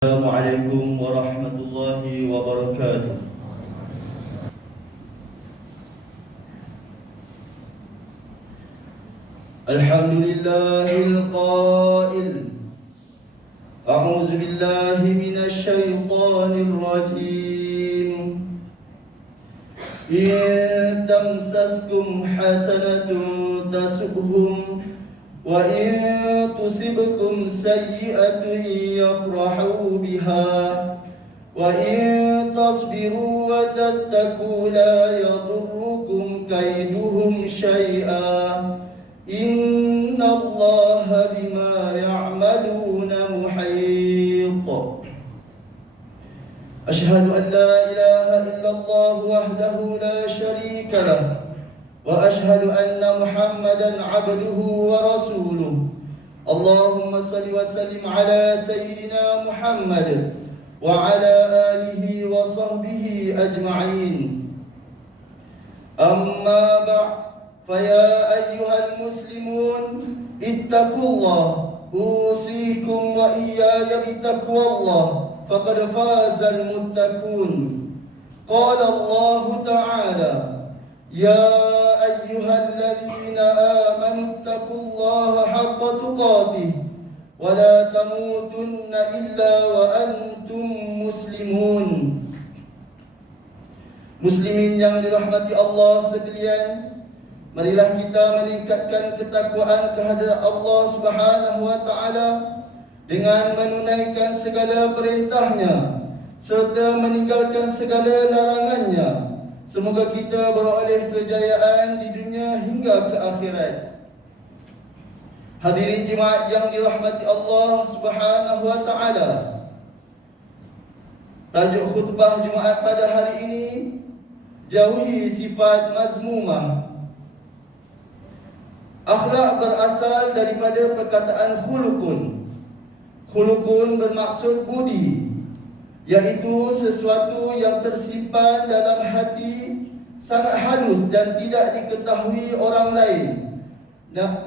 Assalamualaikum warahmatullahi wabarakatuh. Alhamdulillahil qail A'udzu billahi minasy syaithanir rajim. In tamsaskum hasanatun tasu'hum wa in tusibkum sayyi'atun yafrahu biha wa in tasbiru wa tattaqu la yadurrukum kaiduhum syai'a innallaha bima ya'maluna muhit. Asyhadu an la ilaha illallah wahdahu la syarika lah وأشهد أن محمدا عبده ورسوله. اللهم صل وسلم على سيدنا محمد وعلى آله وصحبه أجمعين. أما بعد فيا أيها المسلمون اتقوا الله أوصيكم وإياي بتقوى الله فقد فاز المتقون. قال الله تعالى يا أيها الذين آمنوا اتقوا الله حق تقاته ولا تموتن إلا وأنتم مسلمون. Muslimin yang dirahmati Allah sekalian, marilah kita meningkatkan ketakwaan kehadrat Allah Subhanahu wa taala dengan menunaikan segala perintahnya serta meninggalkan segala larangannya. Semoga kita beroleh kejayaan di dunia hingga ke akhirat. Hadirin jemaat yang dirahmati Allah Subhanahu wa taala. Tajuk khutbah Jumaat pada hari ini, jauhi sifat mazmumah. Akhlak berasal daripada perkataan khuluqun. Khuluqun bermaksud budi, yaitu sesuatu yang tersimpan dalam hati, sangat halus dan tidak diketahui orang lain,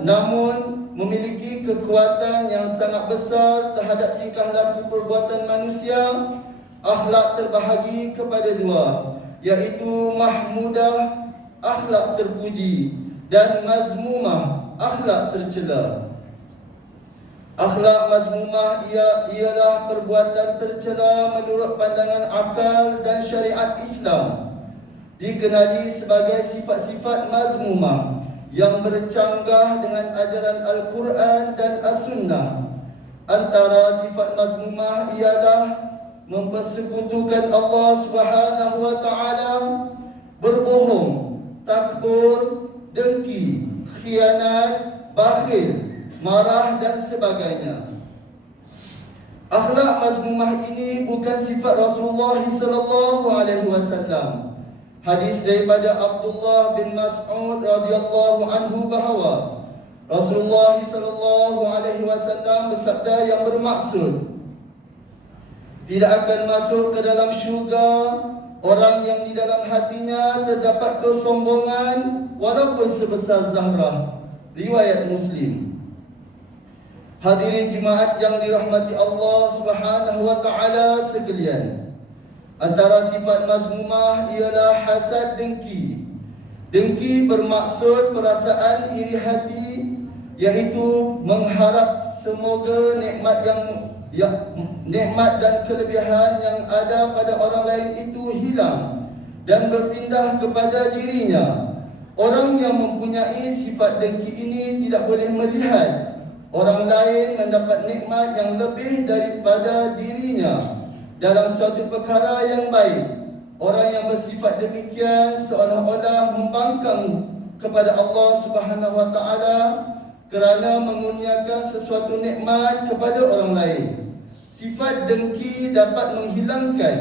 namun memiliki kekuatan yang sangat besar terhadap tingkah laku perbuatan manusia. Akhlak terbahagi kepada dua, yaitu mahmudah, akhlak terpuji, dan mazmumah, akhlak tercela. Akhlak mazmumah ialah perbuatan tercela menurut pandangan akal dan syariat Islam. Dikenali sebagai sifat-sifat mazmumah yang bercanggah dengan ajaran Al-Quran dan As-Sunnah. Antara sifat mazmumah ialah mempersekutukan Allah Subhanahu wa taala, berbohong, takbur, dengki, khianat, bakhil, marah dan sebagainya. Akhlak mazmumah ini bukan sifat Rasulullah sallallahu alaihi wasallam. Hadis daripada Abdullah bin Mas'ud radhiyallahu anhu bahawa Rasulullah sallallahu alaihi wasallam bersabda yang bermaksud, tidak akan masuk ke dalam syurga orang yang di dalam hatinya terdapat kesombongan walaupun sebesar zarah. Riwayat Muslim. Hadirin jemaat yang dirahmati Allah Subhanahu wa taala sekalian, antara sifat mazmumah ialah hasad dengki. Dengki bermaksud perasaan iri hati, yaitu mengharap semoga nikmat dan kelebihan yang ada pada orang lain itu hilang dan berpindah kepada dirinya. Orang yang mempunyai sifat dengki ini tidak boleh melihat orang lain mendapat nikmat yang lebih daripada dirinya dalam suatu perkara yang baik. Orang yang bersifat demikian seolah-olah membangkang kepada Allah Subhanahu wa taala kerana mengurniakan sesuatu nikmat kepada orang lain. Sifat dengki dapat menghilangkan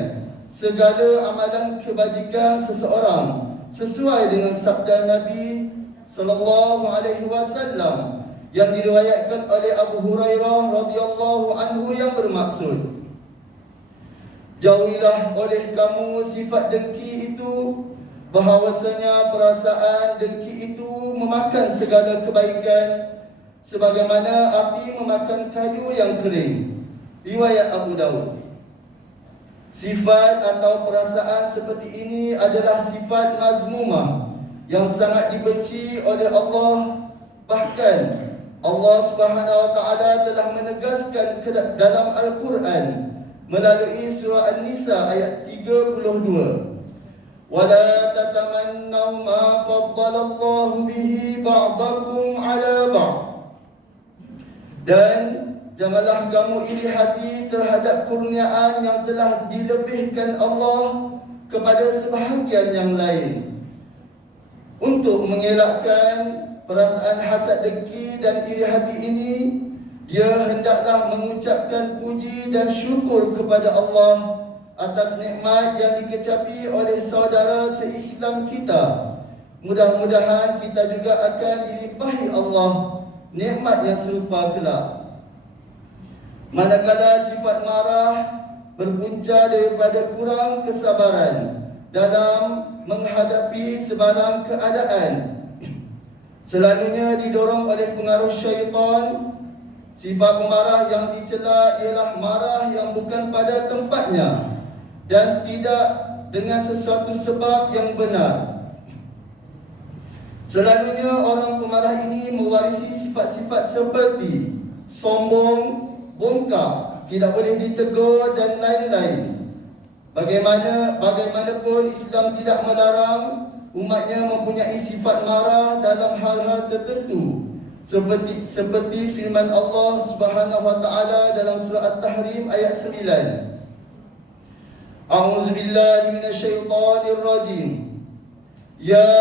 segala amalan kebajikan seseorang, sesuai dengan sabda Nabi sallallahu alaihi wasallam yang diriwayatkan oleh Abu Hurairah radhiyallahu anhu yang bermaksud, jauhilah oleh kamu sifat dengki itu, bahawasanya perasaan dengki itu memakan segala kebaikan sebagaimana api memakan kayu yang kering. Riwayat Abu Daud. Sifat atau perasaan seperti ini adalah sifat mazmumah yang sangat dibenci oleh Allah. Bahkan Allah Subhanahu wa taala telah menegaskan dalam Al-Quran melalui surah An-Nisa ayat 32, "Wala tatamannaw ma faddalallahu bihi ba'dakum 'ala ba'd." Dan janganlah kamu iri hati terhadap kurniaan yang telah dilebihkan Allah kepada sebahagian yang lain. Untuk mengelakkan perasaan hasad dengki dan iri hati ini, dia hendaklah mengucapkan puji dan syukur kepada Allah atas nikmat yang dikecapi oleh saudara se-Islam kita. Mudah-mudahan kita juga akan dilimpahi Allah nikmat yang serupa kelak. Manakala sifat marah berpunca daripada kurang kesabaran dalam menghadapi sebarang keadaan, selalunya didorong oleh pengaruh syaitan. Sifat pemarah yang dicela ialah marah yang bukan pada tempatnya dan tidak dengan sesuatu sebab yang benar. Selalunya orang pemarah ini mewarisi sifat-sifat seperti sombong, bongkak, tidak boleh ditegur dan lain-lain. Bagaimanapun Islam tidak melarang umatnya mempunyai sifat marah dalam hal-hal tertentu, seperti firman Allah Subhanahu wa taala dalam surah At-Tahrim ayat 9. A'udzubillahi minasyaitonir rajim. Ya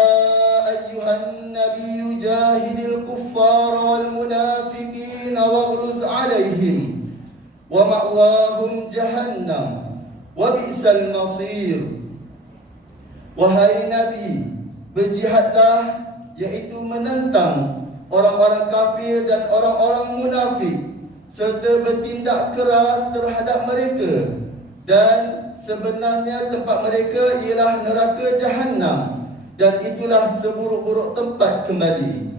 ayyuhan nabiyyu jahidil kuffara wal munafiqina waghluz 'alaihim wa ma'wahum jahannam wa bi'sal masir. Wahai Nabi, berjihadlah, iaitu menentang orang-orang kafir dan orang-orang munafik, serta bertindak keras terhadap mereka, dan sebenarnya tempat mereka ialah neraka Jahannam, dan itulah seburuk-buruk tempat kembali.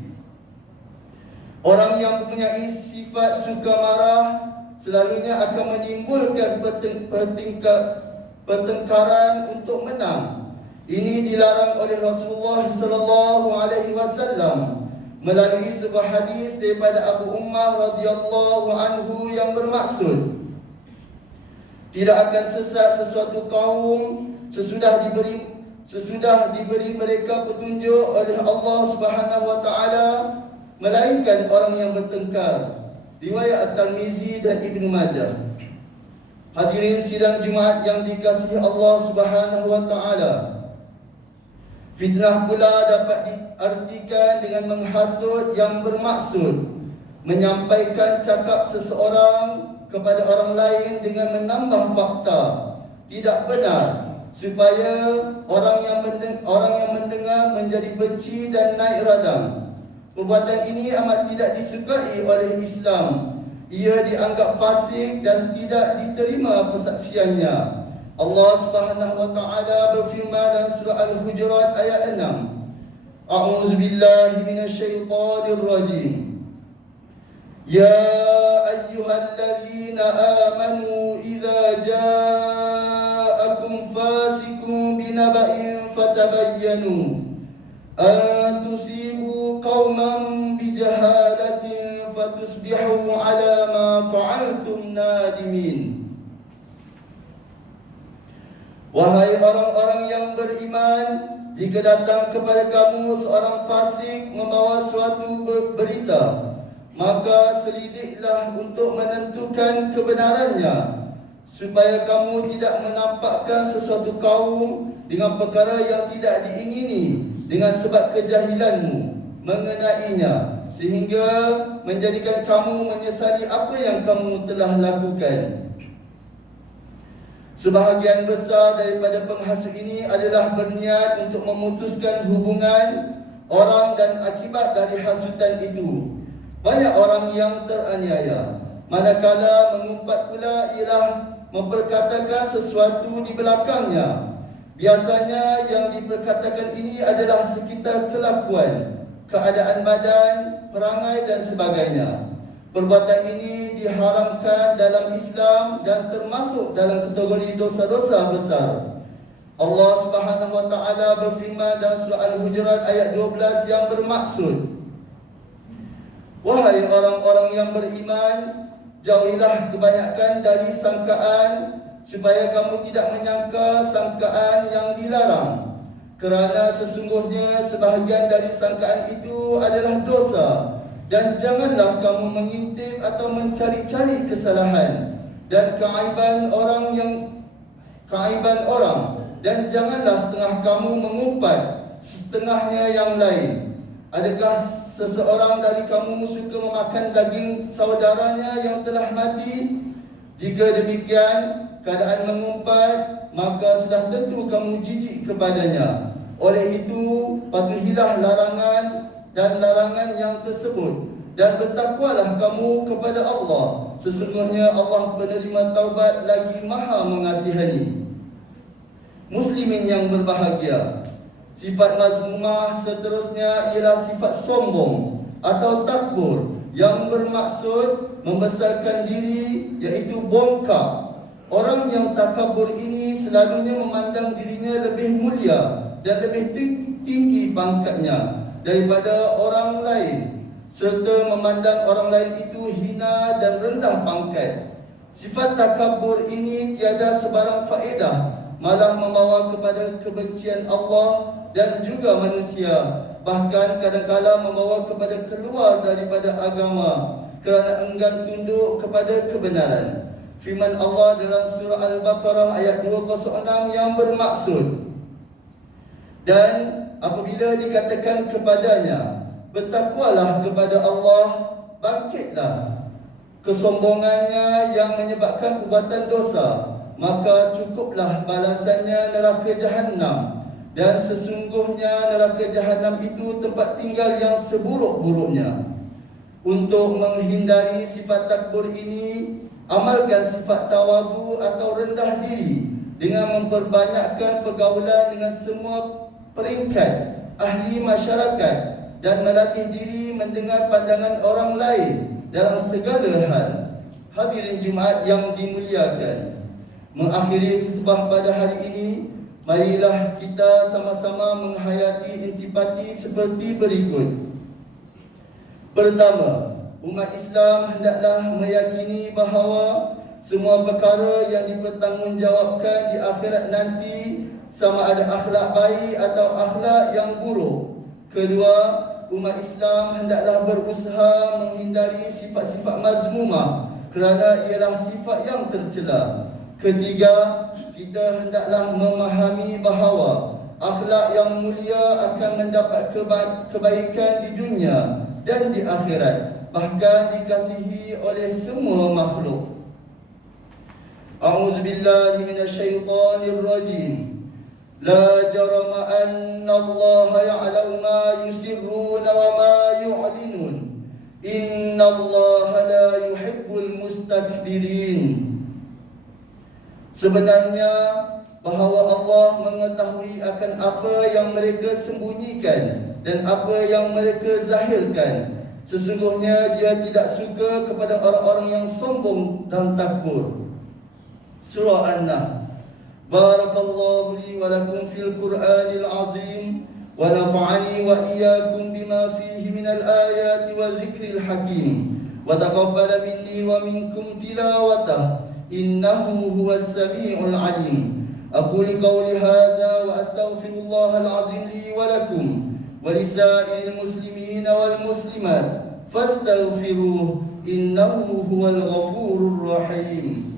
Orang yang mempunyai sifat suka marah selalunya akan menimbulkan pertengkaran untuk menang. Ini dilarang oleh Rasulullah sallallahu alaihi wasallam melalui sebuah hadis daripada Abu Ummah radhiyallahu anhu yang bermaksud, tidak akan sesat sesuatu kaum sesudah diberi mereka petunjuk oleh Allah Subhanahu wa taala, melainkan orang yang bertengkar. Riwayat At-Tirmizi dan Ibnu Majah. Hadirin sidang Jumaat yang dikasihi Allah Subhanahu wa taala, fitnah pula dapat diartikan dengan menghasut yang bermaksud menyampaikan cakap seseorang kepada orang lain dengan menambah fakta tidak benar supaya orang yang mendengar menjadi benci dan naik radang. Perbuatan ini amat tidak disukai oleh Islam. Ia dianggap fasik dan tidak diterima persaksiannya. Allah Subhanahu wa taala berfirman dalam surah Al-Hujurat ayat 6. A'udzubillahi minasyaitonir rajim. Ya ayyuhalladzina amanu idza ja'akum fasiqun binaba'in fatabayyanu an tusibu qauman bijahalatin fatusbihu ala ma fa'altum nadimin. Wahai orang-orang yang beriman, jika datang kepada kamu seorang fasik membawa suatu berita, maka selidiklah untuk menentukan kebenarannya, supaya kamu tidak menampakkan sesuatu kaum dengan perkara yang tidak diingini dengan sebab kejahilanmu mengenainya, sehingga menjadikan kamu menyesali apa yang kamu telah lakukan. Sebahagian besar daripada penghasut ini adalah berniat untuk memutuskan hubungan orang dan akibat dari hasutan itu. Banyak orang yang teraniaya, manakala mengumpat pula ialah memperkatakan sesuatu di belakangnya. Biasanya yang diperkatakan ini adalah sekitar kelakuan, keadaan badan, perangai dan sebagainya. Perbuatan ini diharamkan dalam Islam dan termasuk dalam kategori dosa-dosa besar. Allah Subhanahu wa taala berfirman dalam surah Al-Hujurat ayat 12 yang bermaksud, wahai orang-orang yang beriman, jauhilah kebanyakan dari sangkaan, supaya kamu tidak menyangka sangkaan yang dilarang. Kerana sesungguhnya sebahagian dari sangkaan itu adalah dosa. Dan janganlah kamu mengintip atau mencari-cari kesalahan dan keaiban orang, dan janganlah setengah kamu mengumpat setengahnya yang lain. Adakah seseorang dari kamu suka memakan daging saudaranya yang telah mati? Jika demikian, keadaan mengumpat, maka sudah tentu kamu jijik kepadanya. Oleh itu, patuhilah larangan yang tersebut, dan bertakwalah kamu kepada Allah. Sesungguhnya Allah penerima taubat lagi maha mengasihani. Muslimin yang berbahagia, sifat mazmumah seterusnya ialah sifat sombong atau takbur yang bermaksud membesarkan diri, iaitu bongkak. Orang yang takabur ini selalunya memandang dirinya lebih mulia dan lebih tinggi pangkatnya daripada orang lain, serta memandang orang lain itu hina dan rendah pangkat. Sifat takabur ini tiada sebarang faedah, malah membawa kepada kebencian Allah dan juga manusia, bahkan kadang-kadang membawa kepada keluar daripada agama kerana enggan tunduk kepada kebenaran. Firman Allah dalam surah Al-Baqarah ayat 206 yang bermaksud, dan apabila dikatakan kepadanya, bertakwalah kepada Allah, bangkitlah kesombongannya yang menyebabkan perbuatan dosa, maka cukuplah balasannya neraka Jahannam, dan sesungguhnya neraka Jahannam itu tempat tinggal yang seburuk-buruknya. Untuk menghindari sifat takbur ini, amalkan sifat tawadu atau rendah diri dengan memperbanyakkan pergaulan dengan semua peringkat ahli masyarakat dan melatih diri mendengar pandangan orang lain dalam segala hal. Hadirin Jumaat yang dimuliakan, mengakhiri khutbah pada hari ini, marilah kita sama-sama menghayati intipati seperti berikut. Pertama, umat Islam hendaklah meyakini bahawa semua perkara yang dipertanggungjawabkan di akhirat nanti, sama ada akhlak baik atau akhlak yang buruk. Kedua, umat Islam hendaklah berusaha menghindari sifat-sifat mazmumah kerana ialah sifat yang tercela. Ketiga, kita hendaklah memahami bahawa akhlak yang mulia akan mendapat kebaikan di dunia dan di akhirat, bahkan dikasihi oleh semua makhluk. A'udzubillahi minasyaitonir rajim. La jarama anna Allah ya'lamu ma yusirruna wa ma yu'linun. Inna Allah la yuhibbul mustakbirin. Sebenarnya bahawa Allah mengetahui akan apa yang mereka sembunyikan dan apa yang mereka zahirkan. Sesungguhnya Dia tidak suka kepada orang-orang yang sombong dan takbur. Surah An-Nahl. Barakallahu li wa lakum fil Qur'anil azim wa nafa'ani wa iyyakum bima fihi minal ayati wa dzikril hakim wa taqabbala minni wa minkum tilawatahu innahu huwas samiul alim. Aqulu qawli hadza wa astaghfirullahal azim li wa lakum wa lisa'iril muslimin wal muslimat fastaghfiruhu innahu huwal ghafurur rahim.